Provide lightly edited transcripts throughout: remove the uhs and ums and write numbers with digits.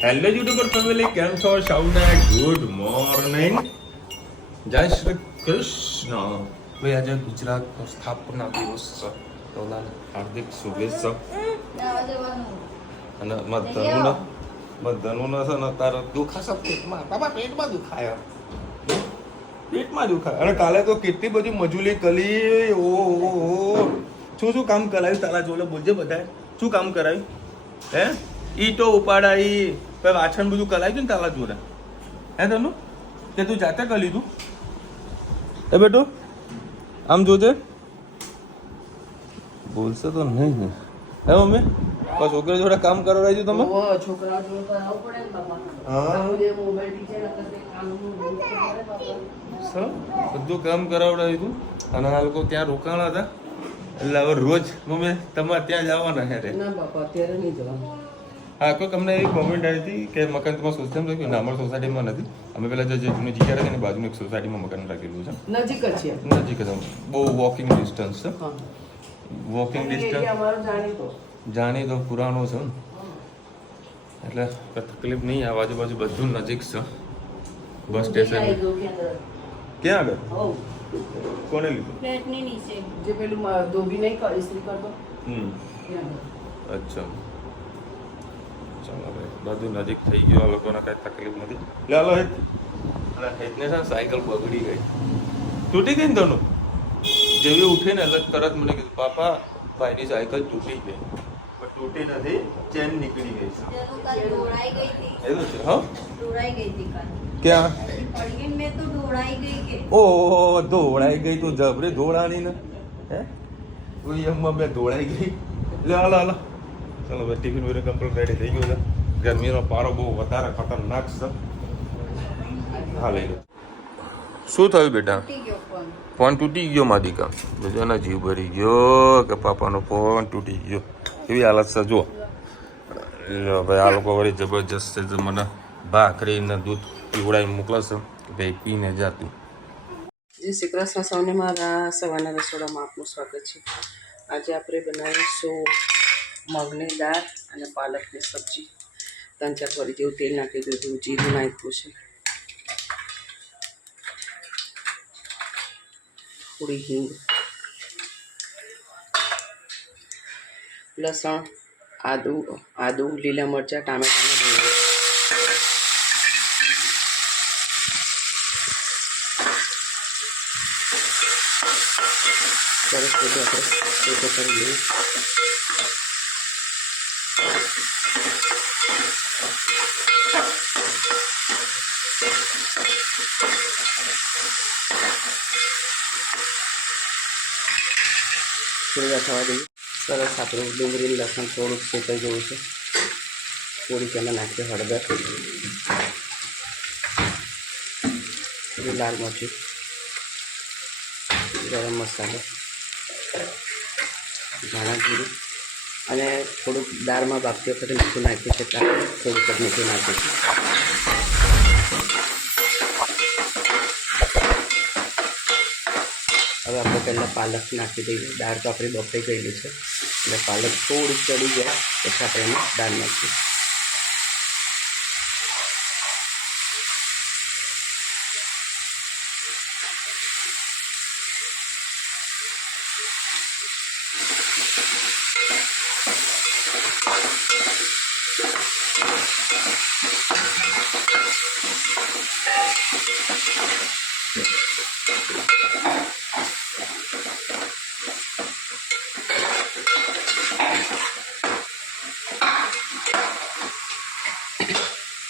Hello YouTuber family, કેમ છો? સૌને ગુડ મોર્નિંગ, જય શ્રી કૃષ્ણ. ભાઈ આજે ગુજરાતનો સ્થાપના દિવસ છે, તો હાર્દિક શુભેચ્છા. અને ધનુને છે ને તારે દુખાશે પેટમાં, બાબા પેટમાં દુખાય, પેટમાં દુખાય. અને કાલે તો કેટલી બધી મજૂરી કરી. ઓહો, શું કામ કરાયું તારા જોડે? બોલજે બધા શું કામ કરાયું? હે ઈટો ઉપાડાઈ, વાછણ બધું કરાયું ને તારા જોડે? હે તનું તે તું જાતે કરી લીધું? એ બેટો આમ જોજે, બોલશે તો નહીં ને. હે મમ્મી, બસ છોકરા જોડે કામ કરાવ્યું તમે? છોકરા જોડે કરાવવું પડે ને બાપા. હા, મોબાઈલ ટીચર બધું કામ કરાવડાવ્યું હતું. અને આ લોકો ત્યાં રોકાણા હતા, એટલે હવે રોજ મમ્મી તમારે ત્યાં જવાના હે રે? ના બાપા, અત્યારે નહીં જવાનું. હા, કોઈક અમને એવી કોમેન્ટ આવી હતી કે મકાન તમારા સોસાયટીમાં રાખ્યું? ના, અમારી સોસાયટીમાં નથી. અમે પેલા જે જૂની જગ્યા હતી ને બાજુની એક સોસાયટીમાં મકાન રાખેલું છે. નજીક જ છે. નજીક જ, બહુ વોકિંગ ડિસ્ટન્સ છે. વોકિંગ ડિસ્ટન્સ જાણીતો પુરાણો છે ને, એટલે તકલીફ નહીં. આ આજુબાજુ બધું નજીક છે. બસ સ્ટેશન ક્યાં આગળ? કોને લીધું? ફ્લેટની નીચે જે પેલું ધોબી નહીં કરી ઇસ્ત્રી કરતો. અચ્છા, ચાલો ભાઈ, બધું નજીક થઈ ગયું. આ લોકોને કઈ તકલીફ નથી. લે હાલો હેત. અને હેતને છે ને સાયકલ બગડી ગઈ, તૂટી ગઈ ને તનું. જેવી ઉઠીને એટલે તરત મને કીધું, પાપા ભાઈની સાયકલ તૂટી ગઈ. પણ તૂટી નથી, ચેન નીકળી ગઈ છે. ઢોળાઈ ગઈ હતી. એવું છે? હા, ઢોળાઈ ગઈ હતી કાલ. ક્યાં? પડગીન મેં તો ઢોળાઈ ગઈ કે. ઓહો, ધોળાઈ ગઈ તું જબરી ધોળાની ને. હે કોઈ એમમાં મેં ધોળાઈ ગઈ. લે હાલો હાલો, ચાલો ભાઈ, ટિફિન વગેરે કમ્પ્લીટ રેડી થઈ ગયું છે. ગરમીનો પારો બહુ વધારે ખતરનાક છે. હા, લઈ લો. શું થયું બેટા? તૂટી ગયો ફોન. ફોન તૂટી ગયો માદિકા? બધાના જીવ ભરી ગયો કે પાપાનો ફોન તૂટી ગયો, એવી હાલત છે. જો ભાઈ, આ લોકો વળી જબરજસ્ત છે. મને ભાખરી ને દૂધ પીવડાવી મોકલે છે કે ભાઈ પીને જાતું. જય શ્રી કૃષ્ણ સૌને. મારા સવારના રસોડામાં આપનું સ્વાગત છે. આજે આપણે બનાવીશું મગની દાળ અને પાલકની સબ્જી. 3-4 વળી જેવું તેલ નાખી દીધું, જીરું નાખ્યું છે, થોડી હિંગ, લસણ, આદુ, લીલા મરચાં, ટામેટાને ડુંગળી. સરસ બધું આપણે ભેગો કરી લઈએ. થોડી વાર થવા દઈએ. સરસ આપણું ડુંગળી લસણ થોડુંક શેકાઈ ગયું છે. થોડીક એમાં નાખીએ હળદર, થોડી લાલ મરચું, ગરમ મસાલો, ધાણા જીરું અને થોડુંક દાળમાં બાફતી વખતે મીઠું નાખ્યું છે. થોડુંક જ મીઠું નાખ્યું છે. હવે આપણે પહેલાં પાલક નાખી દઈએ. દાળ તો આપણી બફાઈ ગયેલી છે, એટલે પાલક થોડીક ચડી જાય પછી આપણે એમાં દાળ નાખીએ.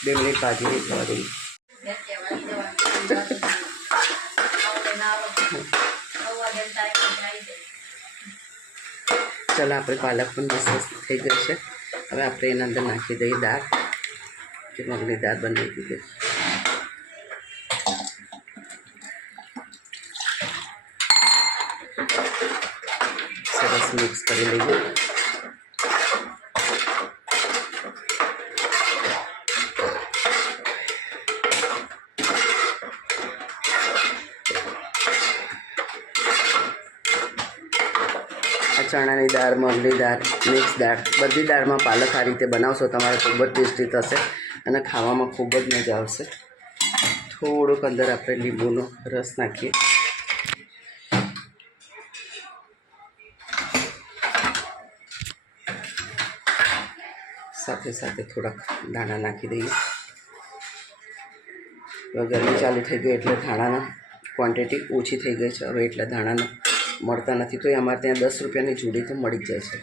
બે મિનિટ ભાજીને થવા દઈએ. ચાલો, આપણે પાલક પણ મસ્ત થઈ ગઈ છે. હવે આપણે એના અંદર નાખી દઈએ દાળ, જે મગની દાળ બનાવી દીધી. સરસ મિક્સ કરી લઈએ. ચણાની દાળ, મગની દાળ, મિક્સ દાળ, બધી દાળમાં પાલક આ રીતે બનાવશો તમારે ખૂબ જ ટેસ્ટી થશે અને ખાવામાં ખૂબ જ મજા આવશે. થોડુંક અંદર આપણે લીંબુનો રસ નાખીએ. સાથે સાથે થોડાક દાણા નાખી દઈએ. હવે ગરમી ચાલુ થઈ ગઈ એટલે ધાણાની ક્વોન્ટિટી ઓછી થઈ ગઈ છે. હવે એટલા ધાણાના મળતા નથી, તો અમારે ત્યાં 10 રૂપિયાની જોડી તો મળી જ જાય છે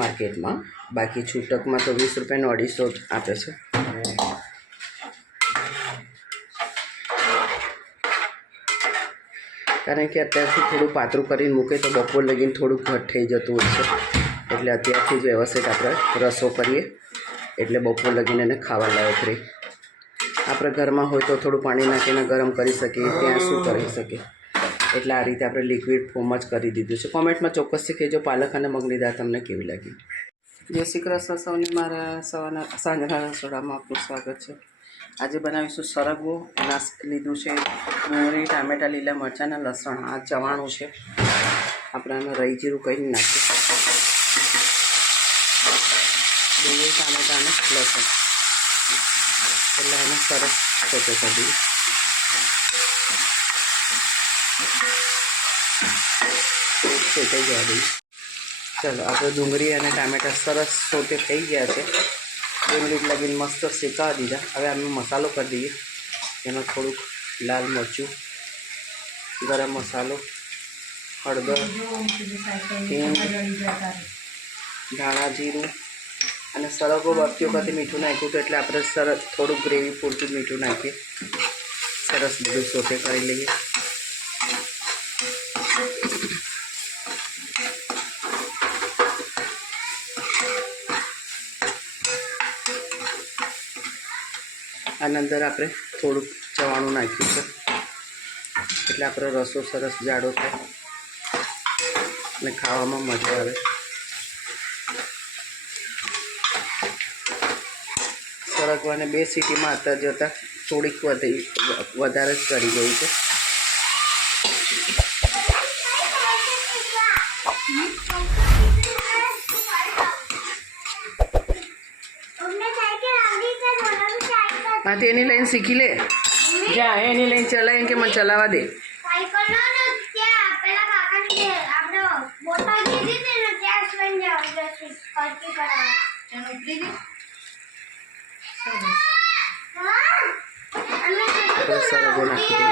માર્કેટમાં. બાકી છૂટકમાં તો 20 રૂપિયાનો 250 આપે છે. કારણ કે અત્યારથી થોડું પાતળું કરીને મૂકે તો બપોર લગીને થોડુંક ઘટ થઈ જતું હોય છે. એટલે અત્યારથી જ વ્યવસ્થિત આપણે રસો કરીએ એટલે બપોર લગીને એને ખાવા લાયક રહે. આપણે ઘરમાં હોય તો થોડું પાણી નાખીને ગરમ કરી શકીએ, ત્યાં શું કરી શકીએ. એટલે આ રીતે આપણે લિક્વિડ ફોર્મ જ કરી દીધું છે. કોમેન્ટમાં ચોક્કસથી કહેજો પાલક અને મગની દાળ તમને કેવી લાગી. જય શ્રી કૃષ્ણ સૌને, મારા સાંજના રસોડામાં આપનું સ્વાગત છે. આજે બનાવીશું સરગવો. લીધું છે ડુંગળી, ટામેટાં, લીલા મરચાં અને લસણ. આ ચવાણું છે. આપણે આમાં રાઈ જીરું કંઈ નાખીએ. ડુંગળી, ટામેટાં અને લસણ એટલે એને સરસ સોતે કરી દઈએ. સોતે જવા દઈએ. ચાલો, આપણે ડુંગળી અને ટામેટાં સરસ સોતે થઈ ગયા છે. 2 મિનિટ લગીને મસ્ત શેકાવા દીધા. હવે અમે મસાલો કરી દઈએ. એમાં થોડુંક લાલ મરચું, ગરમ મસાલો, હળદર, હિંગ, ધાણા જીરું અને સરગવો બાફતી વખતે મીઠું નાખ્યું હતું એટલે આપણે સરસ થોડુંક ગ્રેવી પૂરતું મીઠું નાખીએ. સરસ બધું સોતે કરી લઈએ. આના અંદર આપણે થોડુંક ચવાણું નાખ્યું છે એટલે આપણો રસો સરસ જાડો થાય અને ખાવામાં મજા આવે. સરગવાને 2 સીટીમાં આવતા જતાં થોડીક વધારે જ કરી ગઈ છે. હા, તો એની લઈને શીખી લે. જા એની લઈને ચલાવીને કે મને ચલાવવા દે. સરગવો નાખી દઈએ.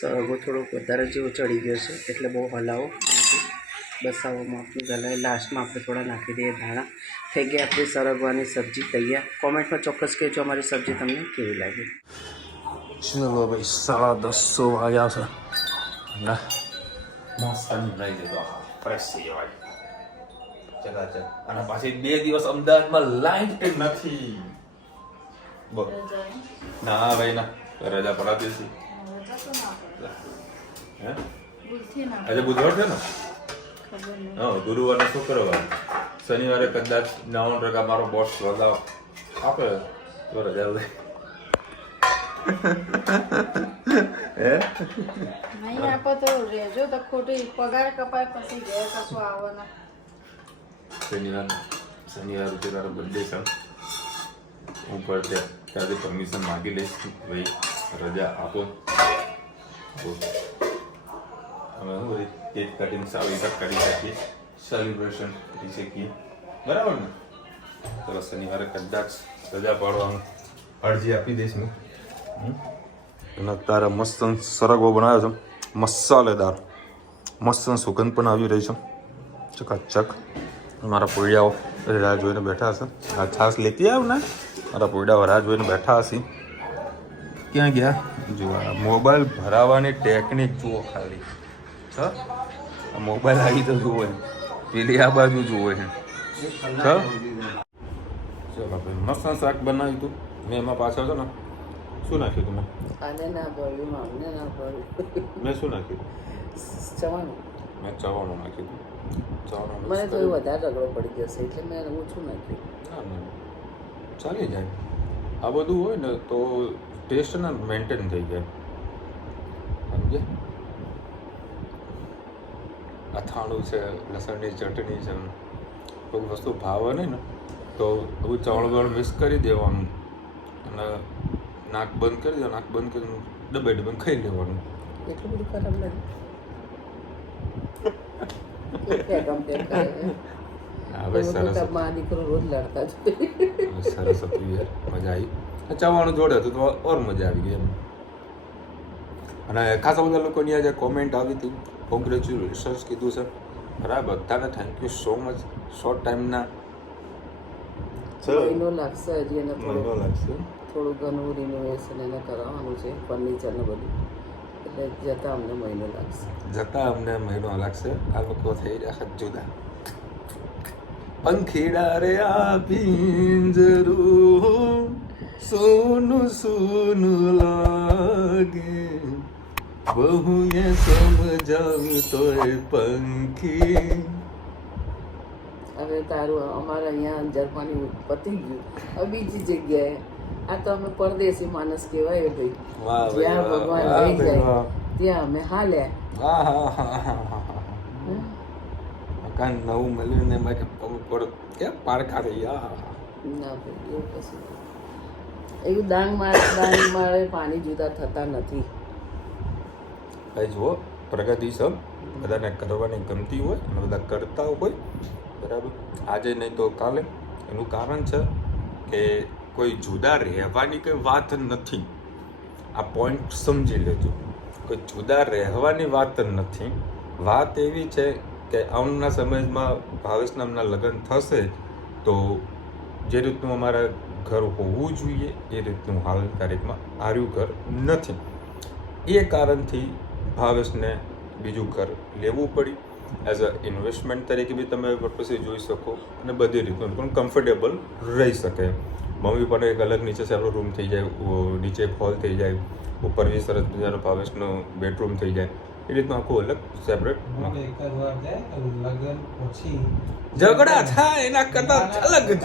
સરગવો થોડોક વધારે જેવો ચડી ગયો છે એટલે બહુ હલાવો નથી. બસ આવો માપનું ગલાય. લાસ્ટમાં આપણે થોડા નાખી દઈએ ધાણા. થઈ ગઈ આપણી સરગવાની સબ્જી તૈયાર. કોમેન્ટમાં ચોક્કસ કહેજો અમારી સબ્જી તમને કેવી લાગી. ચલો ભાઈ, 10:30 વાગ્યા છે. મસ્ત બનાવી દીધો, ફ્રેશ થઈ જવાય. ચકાચક. અને પાછી 2 દિવસ અમદાવાદમાં લાઈટ નથી. બોલ. ના ભાઈ ના, રજા પડાતી હતી. આજે બુધવાર છે ને? હા, ગુરુવારે શુક્રવાર, શનિવારે કદાચ 90% મારો બોસ રજા આપે તો રજા લે. નહીં આપો તો રેજો તો ખોટી પગાર કપાય પછી ઘેર કશું આવવાના. શનિવાર રૂપિયા તારો બર્થડે છે. હું પર ત્યાંથી પરમિશન માગી લઈશ. ભાઈ રજા આપો. અમે હું બધી કેક કટિંગ સારી રીતે કરી શકીએ, સેલિબ્રેશન કરી શકીએ, બરાબર ને? ચલો, શનિવારે કદાચ રજા પાડવાનું અરજી આપી દઈશ હું. અને તારે મસ્ત સરગવો બનાવ્યો છે, મસાલેદાર. મસ્ત સુગંધ પણ આવી રહી છે. ચકાચક. મારા પોઈડાઓ રાહ જોઈને બેઠા હશે. આ છાશ લેતી આવ ને. મારા પોઈડાઓ રાહ જોઈને બેઠા હશે. ક્યાં ગયા? જો મોબાઈલ ભરાવાની ટેકનિક જુઓ ખાલી. આ મોબાઈલ આવી તો જુઓ. પેલી આ બાજુ જુએ છે ચલો ભાઈ મસ્ત શાક બનાવ્યું હતું મેં એમાં પાછળ છે ને શું નાખ્યું તમે આને ના ભાવ્યું અમને ના ભાવ્યું મેં શું નાખ્યું જવાનું મેં ચવાણું નાખ્યું હતું ચવાણું મને થોડું વધારે રગડો પડી જશે એટલે મેં ઓછું નાખ્યું ના ના ચાલી જાય આ બધું હોય ને તો ટેસ્ટ ને મેન્ટેન થઈ જાય સમજે અથાણું છે લસણની ચટણી છે કોઈ વસ્તુ ભાવે નહીં ને તો બધું ચાવળ બાવળ મિક્સ કરી દેવાનું અને નાક બંધ કરી દેવાનું નાક બંધ કરીને ડબ્બે ડબ્બે ખાઈ લેવાનું એટલું બધું ખરાબ નથી હવે સરસ માં દીકરો રોજ લડતા જ સરસ હતું યાર મજા આવી ચવાણું જોડે હતું તો ઓર મજા આવી ગઈ એમ અને ખાસા બધા લોકોની આજે કોમેન્ટ આવી હતી કોંગ્રેચ્યુલેશન્સ કીધું છે બરાબર બધાને thank you so much short ટાઈમના મહિનો લાગશે હજી એને મહિનો લાગશે થોડું ઘણું રિનોવેશન એને કરાવવાનું છે ફર્નિચર ને બધું એટલે જતા અમને મહિનો લાગશે લાગશે આ લોકો થઈ રહ્યા જુદા પંખીડા રે આ પિંજરું સોનું સોનું લાગે બહુ એ સમજાવ્યું તોય પંખી હવે તારું અમારે અહીંયા જરપાની પતી ગયું હવે બીજી જગ્યાએ આ તો અમે પરદેશી માણસ કહેવાય ભાઈ જ્યાં ભગવાન લઈ જાય ત્યાં અમે હાલ્યા મકાન નવું મળ્યું ને એમાં કે પાડકા થઈ ગયા ના ભાઈ એવું કશું એવું દાંગ મારે પાણી જુદા થતા નથી ભાઈ જુઓ પ્રગતિ સબ બધાને કરવાની ગમતી હોય અને બધા કરતા હોય બરાબર આજે નહીં તો કાલે એનું કારણ છે કે કોઈ જુદા રહેવાની કંઈ વાત નથી આ પોઈન્ટ સમજી લેજો કોઈ જુદા રહેવાની વાત નથી વાત એવી છે કે આવનારા સમયમાં ભાવેશ નામના લગ્ન થશે તો જે રીતનું અમારા ઘર હોવું જોઈએ એ રીતનું હાલ તારીખમાં આર્યું ઘર નથી એ કારણથી ભાવેશને બીજું ઘર લેવું પડી એઝ અ ઇન્વેસ્ટમેન્ટ તરીકે બી તમે પછી જોઈ શકો અને બધી રીતનું પણ કમ્ફર્ટેબલ રહી શકે મમ્મી પણ એક અલગ નીચે સેપરેટ રૂમ થઈ જાય નીચે એક હોલ થઈ જાય ઉપર બી સરસ મજાનો ભાવેશનો બેડરૂમ થઈ જાય એ રીતનું આખું અલગ સેપરેટ ઝઘડા થાય એના કરતા અલગ જ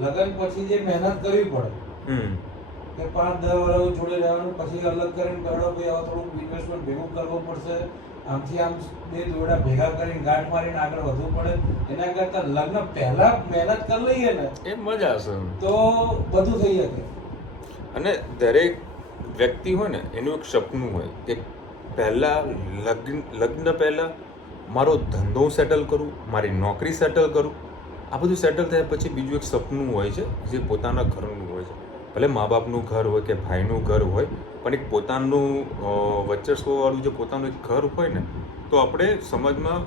લગન પછી જે મહેનત કરવી પડે કે 5-10 વર્ષ જોડે રહેવાનું પછી અલગ કરીને કરડો ભાઈ હવે થોડું ઇન્વેસ્ટમેન્ટ ભેગું કરવું પડશે આમથી આમ બે દોડા ભેગા કરીને ગાંઠ મારીને આગળ વધવું પડે એના કરતા લગ્ન પહેલા મહેનત કરી લઈએ ને એ મજા આવશે તો બધું થઈ શકે અને દરેક વ્યક્તિ હોય ને એનું એક સપનું હોય કે પહેલા લગ્ન પહેલા મારો ધંધો સેટલ કરું મારી નોકરી સેટલ કરું આ બધું સેટલ થયા પછી બીજું એક સપનું હોય છે જે પોતાના ઘરનું હોય છે ભલે મા બાપનું ઘર હોય કે ભાઈનું ઘર હોય પણ એક પોતાનું વર્ચસ્વવાળું જે પોતાનું એક ઘર હોય ને તો આપણે સમાજમાં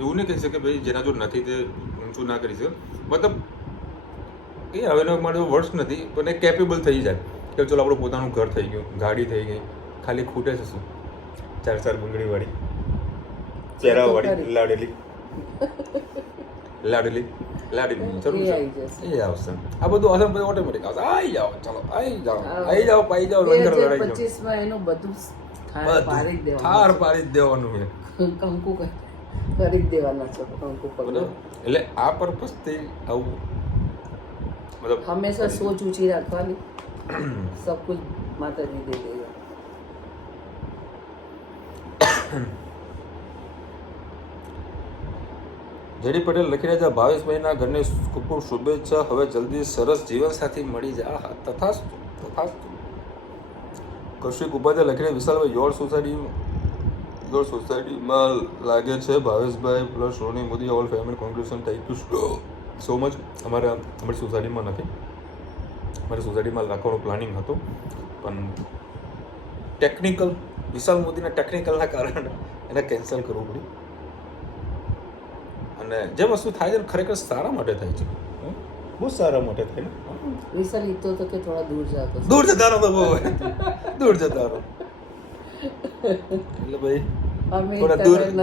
એવું નહીં કહી શકીએ કે ભાઈ જેના જો નથી તે ઊંચું ના કરી શકે મતલબ એ હવે માટે વર્ડ્સ નથી પણ એ કેપેબલ થઈ જાય કે ચલો આપણું પોતાનું ઘર થઈ ગયું ગાડી થઈ ગઈ ખાલી ખૂટે છે શું 4 બંગડીવાળી ચહેરાવાળી લાડેલી જરૂર છે એ આવશે આ બધું હશે પછી ઓટોમેટિક આવશે આવી જાઓ ચલો આવી જાઓ પાઈ જાઓ લંગર લડાઈ 2025 માં એનું બધું થાર પાડી જ દેવાનું છે કંકુ કરી જ દેવાના છે કંકુ પગલો એટલે આ પર્પઝથી આવું મતલબ હંમેશા સોચ ઊંચી રાખવાની સબ કુછ માતાજી દે દેगा જેડી પટેલ લખી રહ્યા ભાવેશભાઈના ઘરને ખૂબ ખૂબ શુભેચ્છા હવે જલ્દી સરસ જીવનસાથી મળી જાય તથા કૌશિક ઉપાધ્યાય લખીને વિશાલભાઈ યોર સોસાયટીમાં લાગે છે Bhaveshbhai plus Ronnie Modi all family congratulation thank you so much અમારી સોસાયટીમાં નથી અમારી સોસાયટીમાં રાખવાનું પ્લાનિંગ હતું પણ ટેકનિકલ વિશાલ મોદીના ટેકનિકલના કારણે એને કેન્સલ કરવું પડ્યું અને જે વસ્તુ થાય છે ખરેખર સારા માટે થાય છે બહુ સારા માટે થાય ને વિશાલ ઈતો તો કે થોડા દૂર જાતો દૂર જતા રહો તો બહુ દૂર જતા રહો એટલે ભાઈ અમે થોડા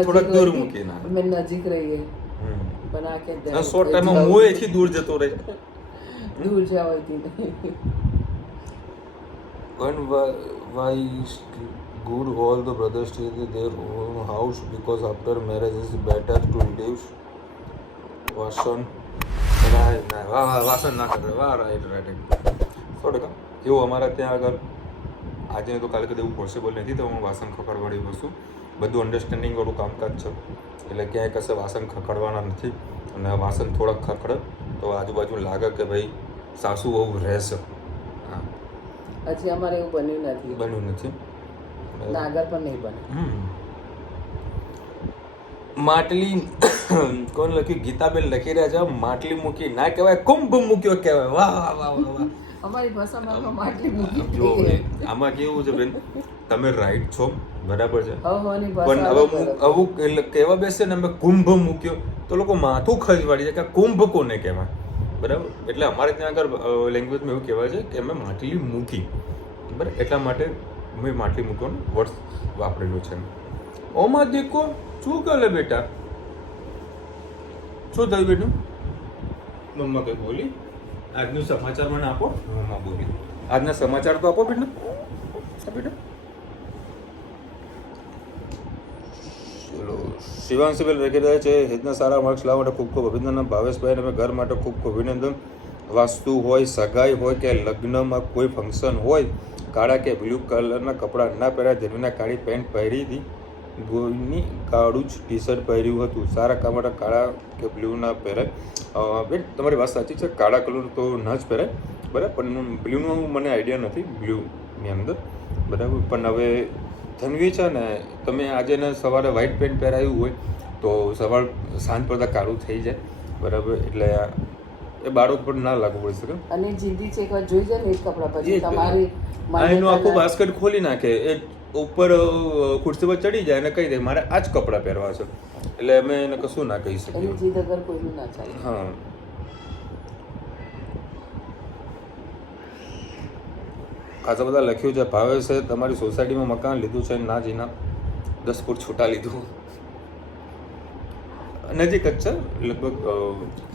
થોડાક દૂર મૂકીને અમે નજીક રહીએ પણ આ કે શોર્ટ ટાઈમમાં હું એથી દૂર જતો રહે દૂર જાવ હતી why is good all the brothers stay in their own house because after marriage is better to live વાસણ વાસણ ના કરે વાહ રાઈટ 100% એવું અમારા ત્યાં આગળ આજે તો કાલે કદી એવું પોસિબલ નથી તો હું વાસણ ખખડવાળી વસ્તુ બધું અન્ડરસ્ટેન્ડિંગ વાળું કામકાજ છે એટલે ક્યાંય કશે વાસણ ખખડવાના નથી અને વાસણ થોડાક ખખડે તો આજુબાજુ લાગે કે ભાઈ સાસુ બહુ રહેશે હા હજી અમારે એવું બન્યું નથી નાગર પણ નહીં બને માટલી કોણ લખ્યું ગીતાબેન લખી રહ્યા છે માટલી મૂકી ના કહેવાય કુંભ મૂક્યો કહેવાય વાહ વાહ વાહ વાહ અમારી ભાષામાં માટલી મૂકી જો આમાં કેવું છે બેન તમે રાઈટ છો બરાબર છે હવની પણ હવે હું આવું કહેવા બેસે ને અમે કુંભ મૂક્યો તો લોકો માથું ખજવાડી જાય કે કુંભ કોને કહેવાય બરાબર એટલે અમારે ત્યાં આગળ લેંગ્વેજમાં એવું કહેવાય છે કે અમે માટલી મૂકી બરાબર એટલા માટે મેં માટલી મૂકવાનો વર્ડ વાપરેલું છે ઓમાં દેખો શું કરે બેટા શું થયું બેટું મમ્મા કઈ બોલી આજનું સમાચાર મને આપો મમ્મા બોલી આજના સમાચાર તો આપો બેટા બેટા ચલો શિવાંશીબેન વગેરે છે હેતના સારા માર્ક્સ લાવવા માટે ખૂબ ખૂબ અભિનંદન ભાવેશભાઈ અમે ઘર માટે ખૂબ ખૂબ અભિનંદન વાસ્તુ હોય સગાઈ હોય કે લગ્નમાં કોઈ ફંક્શન હોય કાળા કે બ્લુ કલરના કપડાં ના પહેર્યા જન્મીના કાળી પેન્ટ પહેરી હતી ગોળની કાળું જ ટી શર્ટ પહેર્યું હતું સારા કામ માટે કાળા કે બ્લુ ના પહેરાય બેન તમારી વાત સાચી છે કાળા કલર તો ના જ પહેરાય બરાબર પણ બ્લુનું મને આઈડિયા નથી બ્લુની અંદર બરાબર પણ હવે ધનવી છે ને તમે આજે ને સવારે વ્હાઈટ પેન્ટ પહેરાયું હોય તો સવાર સાંજ પડતા કાળું થઈ જાય બરાબર એટલે એ બાળક પણ ના લાગુ પડી શકે અને જીદી છે એકવાર જોઈ જાય ને એ કપડા પછી તમારી એનું આખું બાસ્કેટ ખોલી નાખે એ ઉપર ખુરશી પર ચડી જાય અને કહી દે મારે આ જ કપડાં પહેરવા છે એટલે અમે એને કશું ના કહી શકીએ એની જીદ અગર કોઈનું ના ચાલે હા ખાસા બધા લખ્યું છે ભાવે છે તમારી સોસાયટીમાં મકાન લીધું છે ના જીના 10 ફૂટ છૂટા લીધું નજીક જ છે લગભગ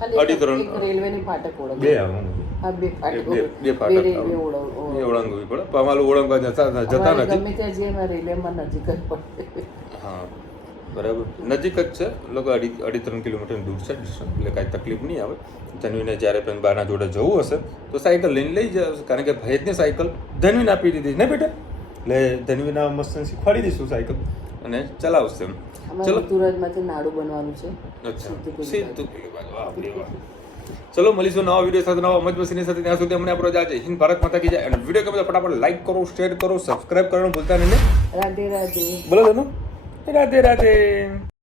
2.5 રેલવેની ફાટક ઓળખ બે આવવાનું હા બે ફાટક બે ફાટક રેલવે ઓળખ ઓળંગવી પડે પણ અમારું ઓળંગવા જતા નથી ગમે ત્યાં જઈએ એમાં રેલવેમાં નજીક જ પડે હા બરાબર નજીક જ છે લોકો 2.5-3 કિલોમીટર દૂર છે એટલે કાંઈ તકલીફ નહીં આવે ધનવીને જ્યારે પણ બાના જોડે જવું હશે તો સાયકલ લઈને લઈ જશે કારણ કે ભેજને સાયકલ ધનવીને આપી દીધી ને બેટા એટલે ધનવીના મસ્ત શીખવાડી દઈશું સાયકલ અને ચલાવશે ચલો તુરજમાંથી નાડું બનવાનું છે સીધું ચલો મળીશું નવા વિડીયો સાથે નવા મજબૂતીની સાથે ત્યાં સુધી અમને આપણો જાજે હિન્દ ભારત માતા કી જય અને વિડીયો ગમે તો ફટાફટ લાઈક કરો શેર કરો સબસ્ક્રાઇબ કરવાનું ભૂલતા નહીં રાધે રાધે બોલો ધનુ રાધે રાધે